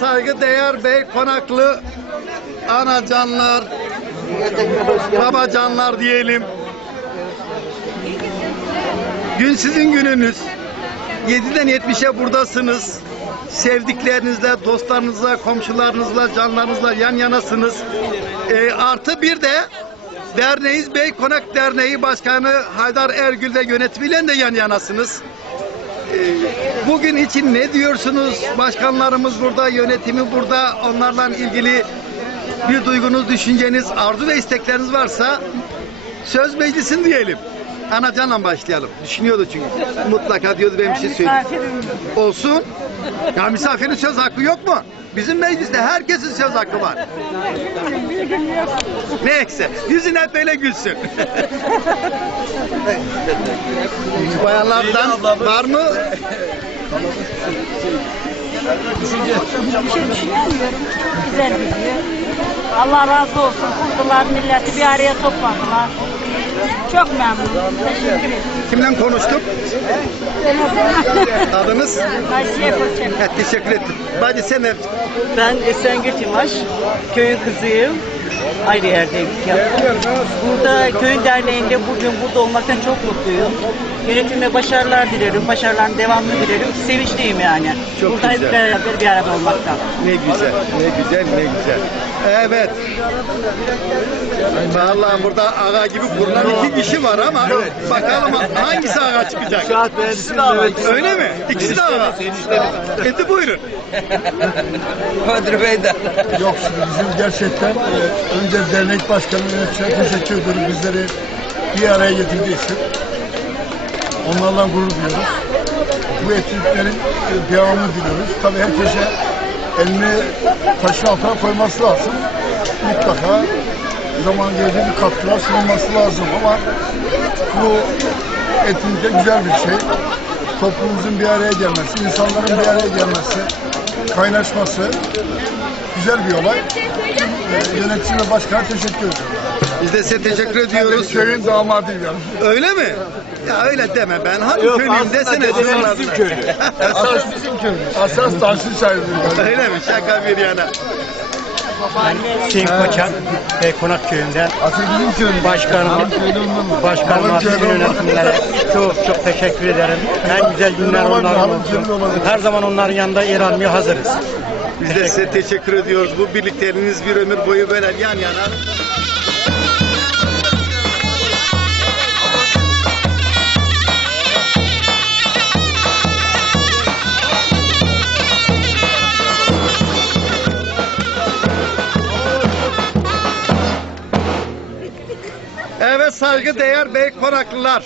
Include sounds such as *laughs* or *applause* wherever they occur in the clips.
saygıdeğer Bey Konaklı ana canlar, baba canlar diyelim. Gün sizin gününüz. 7'den 70'e buradasınız. Sevdiklerinizle, dostlarınızla, komşularınızla, canlarınızla yan yanasınız. Ee, artı bir de derneğiz Bey Konak Derneği Başkanı Haydar Ergül ve yönetimiyle de yan yanasınız. Bugün için ne diyorsunuz? Başkanlarımız burada, yönetimi burada. Onlarla ilgili bir duygunuz, düşünceniz, arzu ve istekleriniz varsa söz meclisin diyelim. Anacan'la başlayalım. Düşünüyordu çünkü. Mutlaka diyordu benim bir şey söyleyeyim. Olsun. Ya misafirin söz hakkı yok mu? Bizim mecliste herkesin söz hakkı var. Ne ekse. Yüzün hep böyle gülsün. *laughs* Bayanlardan var mı? Bir şey düşünemiyorum. Güzel gidiyor. Allah razı olsun. Kurdular milleti bir araya topladılar. Çok memnunum. Teşekkür ederim. Kimden konuştuk? Adınız? Ayşe Koçak. Ha, teşekkür ettim. Bacı sen de Ben Esengül İmaş, köyün kızıyım. Ayrı yerde evlilik yaptım. Burada köyün derneğinde bugün burada olmaktan çok mutluyum. Yönetime başarılar dilerim, başarıların devamını dilerim. Sevinçliyim yani. Çok burada güzel. hep beraber bir arada olmaktan. ne güzel, ne güzel, ne güzel. Evet. Vallahi burada ağa gibi kurulan iki kişi var ama bakalım hangisi ağa çıkacak? İnşaat mühendisi de evet. Öyle mi? İkisi de ağa. Hadi buyurun. Kadir Bey de. Yok bizim gerçekten e, önce dernek başkanı yöneticilerine teşekkür ediyorum bizleri bir araya getirdiği için. Onlarla gurur duyuyoruz. Bu etkinliklerin e, devamını diliyoruz. Tabii herkese elini taşın altına koyması lazım. Mutlaka zaman geldiği bir katkılar sunulması lazım ama bu etkinlikte güzel bir şey. Toplumumuzun bir araya gelmesi, insanların bir araya gelmesi, kaynaşması güzel bir olay. Yönetim ve başkana teşekkür ediyorum. Biz de size teşekkür ediyoruz. Köyün damadıyım yani. Öyle mi? Ya öyle deme ben. Hangi Yok, aslında desene. Sorun bizim köylü. Asas bizim köyümüz. Asas Tahsin sahibi. Öyle mi? Şaka bir yana. Hüseyin Koçak ve Konak Köyü'nden Asıl bizim köyümüz. başkanıma, başkanıma, bütün yönetimlere çok çok teşekkür ederim. En güzel günler onların olsun. Her zaman onların yanında yer almaya hazırız. Biz de size teşekkür ediyoruz. Bu birlikteliğiniz bir ömür boyu böyle yan yana. Evet saygıdeğer Bey Konaklılar.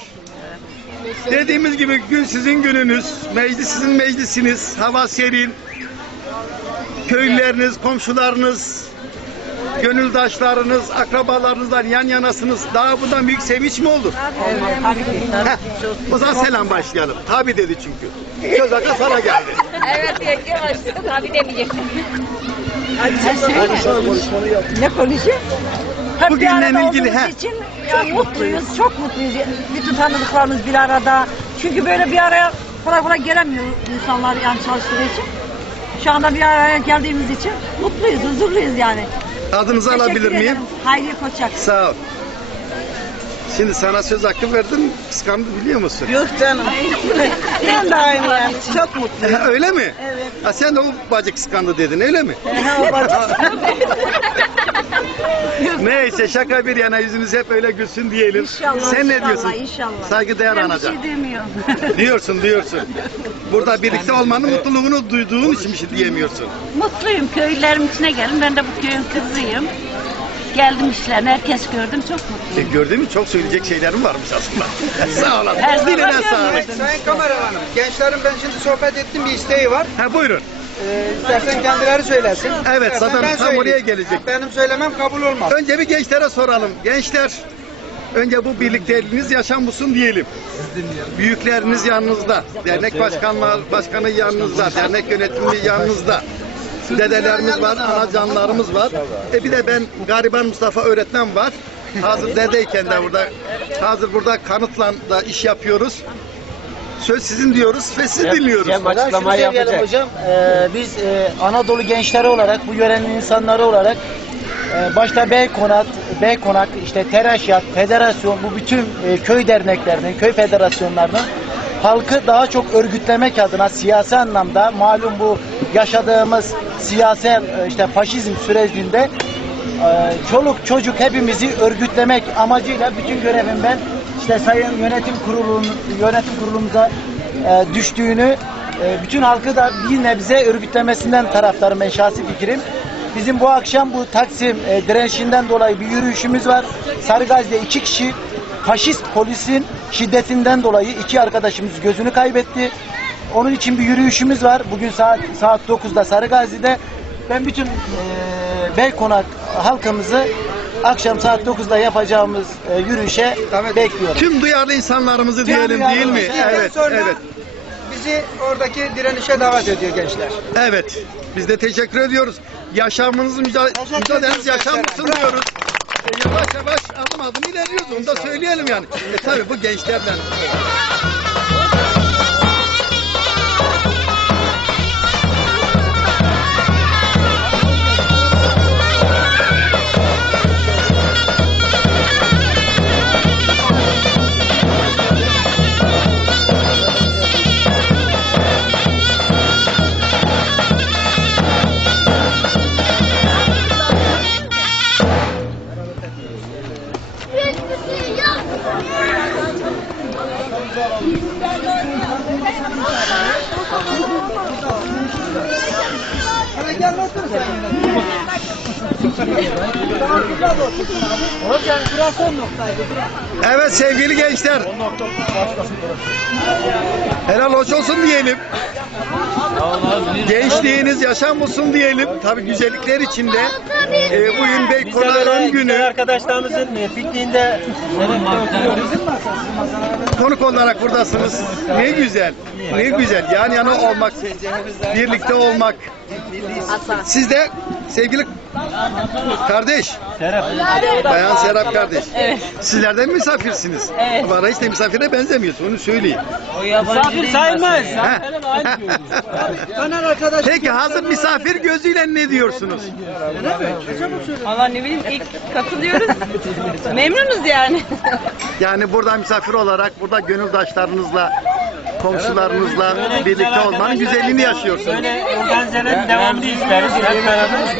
Dediğimiz gibi gün sizin gününüz, meclis sizin meclisiniz, hava serin, köylüleriniz, komşularınız, gönüldaşlarınız, akrabalarınızdan yan yanasınız. Daha bundan büyük sevinç mi olur? Heh, o zaman selam başlayalım. Tabi dedi çünkü. Söz hakkı sana geldi. Evet yenge başladı. Tabii demeyecektim. Ne konuşuyor? Hep Bugünle bir arada ilgili, olduğumuz he. için yani mutluyuz, çok mutluyuz. Bütün tanıdıklarımız bir arada. Çünkü böyle bir araya kolay kolay gelemiyor insanlar yani çalıştığı için. Şu anda bir araya geldiğimiz için mutluyuz, huzurluyuz yani. Adınızı Teşekkür alabilir miyim? ederim. Hayriye Koçak. Sağ ol. Şimdi sana söz hakkı verdim. Kıskandı biliyor musun? Yok canım. *laughs* ben de aynı yani. Çok mutluyum. *laughs* Öyle mi? Evet. Ha, sen de o bacı kıskandı dedin öyle mi? *laughs* *laughs* Neyse şaka bir yana yüzünüz hep öyle gülsün diyelim. İnşallah, Sen ne inşallah, diyorsun? inşallah. Saygıdeğer Ben bir şey demiyorum. *laughs* Diyorsun diyorsun. Burada birlikte olmanın mutluluğunu duyduğun için bir şey diyemiyorsun. Mutluyum. Köylülerim içine geldim. Ben de bu köyün kızıyım. Geldim işlerine. Herkes gördüm. Çok mutluyum. E, gördün mü çok söyleyecek şeylerim varmış aslında. *laughs* Sağ olasın. Her zaman Diline sağlık. Sayın kameramanım, gençlerin ben şimdi sohbet ettim bir isteği var. Ha buyurun. Ee, istersen kendileri söylesin. Evet, İstersen zaten ben tam söyleyeyim. oraya gelecek. Benim söylemem kabul olmaz. Önce bir gençlere soralım. Gençler önce bu birlikteliğiniz yaşam bulsun diyelim. Büyükleriniz yanınızda. Dernek başkanlar, başkanı yanınızda. Dernek yönetimi yanınızda. Dedelerimiz var, anacanlarımız var. E bir de ben gariban Mustafa öğretmen var. Hazır dedeyken de burada hazır burada kanıtla da iş yapıyoruz. Söz sizin diyoruz ve sizi dinliyoruz. açıklamayı yapacak. hocam. Ee, biz e, Anadolu gençleri olarak, bu yörenin insanları olarak e, başta Beykonak, Beykonak, işte Teraşyat, Federasyon, bu bütün e, köy derneklerinin, köy federasyonlarının halkı daha çok örgütlemek adına siyasi anlamda malum bu yaşadığımız siyasal e, işte faşizm sürecinde e, çoluk çocuk hepimizi örgütlemek amacıyla bütün görevim ben işte yönetim kurulunun yönetim kurulumuza e, düştüğünü e, bütün halkı da bir nebze örgütlemesinden taraftarım ben şahsi fikrim. Bizim bu akşam bu Taksim e, direnişinden dolayı bir yürüyüşümüz var. Sarıgazi'de iki kişi faşist polisin şiddetinden dolayı iki arkadaşımız gözünü kaybetti. Onun için bir yürüyüşümüz var. Bugün saat saat 9'da Sarıgazi'de. Ben bütün e, Beykonak halkımızı akşam saat 9'da yapacağımız e, yürüyüşe bekliyorum. Tüm duyarlı insanlarımızı diyelim değil mi? Evet, evet. bizi oradaki direnişe davet ediyor gençler. Evet. Biz de teşekkür ediyoruz. Yaşamınızı müca- mücadeleniz yaşam mısın diyoruz. E, yavaş yavaş adım adım ilerliyoruz. Onu da söyleyelim yani. E, tabii bu gençlerden. Evet sevgili gençler. Helal hoş olsun diyelim. Gençliğiniz yaşam olsun diyelim. Tabii güzellikler içinde. E, bugün Beykonar'ın günü. Arkadaşlarımızın pikniğinde Konuk olarak buradasınız. Ne güzel. Ne güzel. Yan yana olmak. Birlikte olmak. Siz de sevgili kardeş. Bayan Serap kardeş. Evet. Sizler de misafirsiniz. Evet. Bana hiç de misafire benzemiyorsun. Onu söyleyeyim. misafir sayılmaz. Ha? *laughs* Peki hazır misafir gözüyle ne diyorsunuz? Valla ne bileyim ilk katılıyoruz. Memnunuz yani. Yani burada misafir olarak burada gönüldaşlarınızla, komşularınızla birlikte olmanın güzelliğini yaşıyorsunuz. Böyle organizenin devamını isteriz. Hep beraber.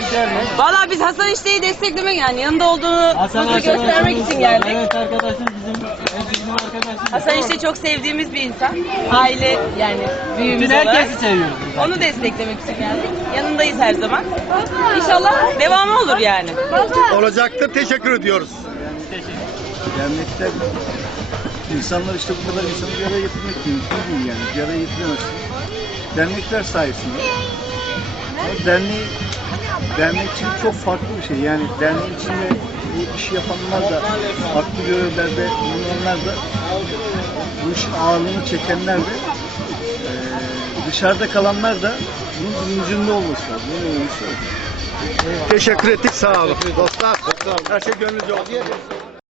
Valla biz Hasan İşte'yi desteklemek yani yanında olduğunu göstermek için geldik. Evet arkadaşım bizim. Hasan İşte çok sevdiğimiz bir insan. Aile yani büyüğümüz Bütün olarak. herkesi seviyoruz. Onu desteklemek için geldik. Yanındayız her zaman. İnşallah devamı olur yani. Olacaktır. Teşekkür ediyoruz. Dernekler insanlar işte bu kadar insanı bir araya getirmek mümkün değil yani. Bir araya getiremezsin. Dernekler sayesinde. Ama derneği dernekçilik çok farklı bir şey. Yani derneğin içinde bu işi yapanlar da farklı görevlerde bulunanlar da bu işin ağırlığını çekenler de dışarıda kalanlar da bunun bilincinde olması lazım. Ne olursa olsun. Teşekkür ettik. Sağ olun. Dostlar. Her şey gönlünüzce olsun.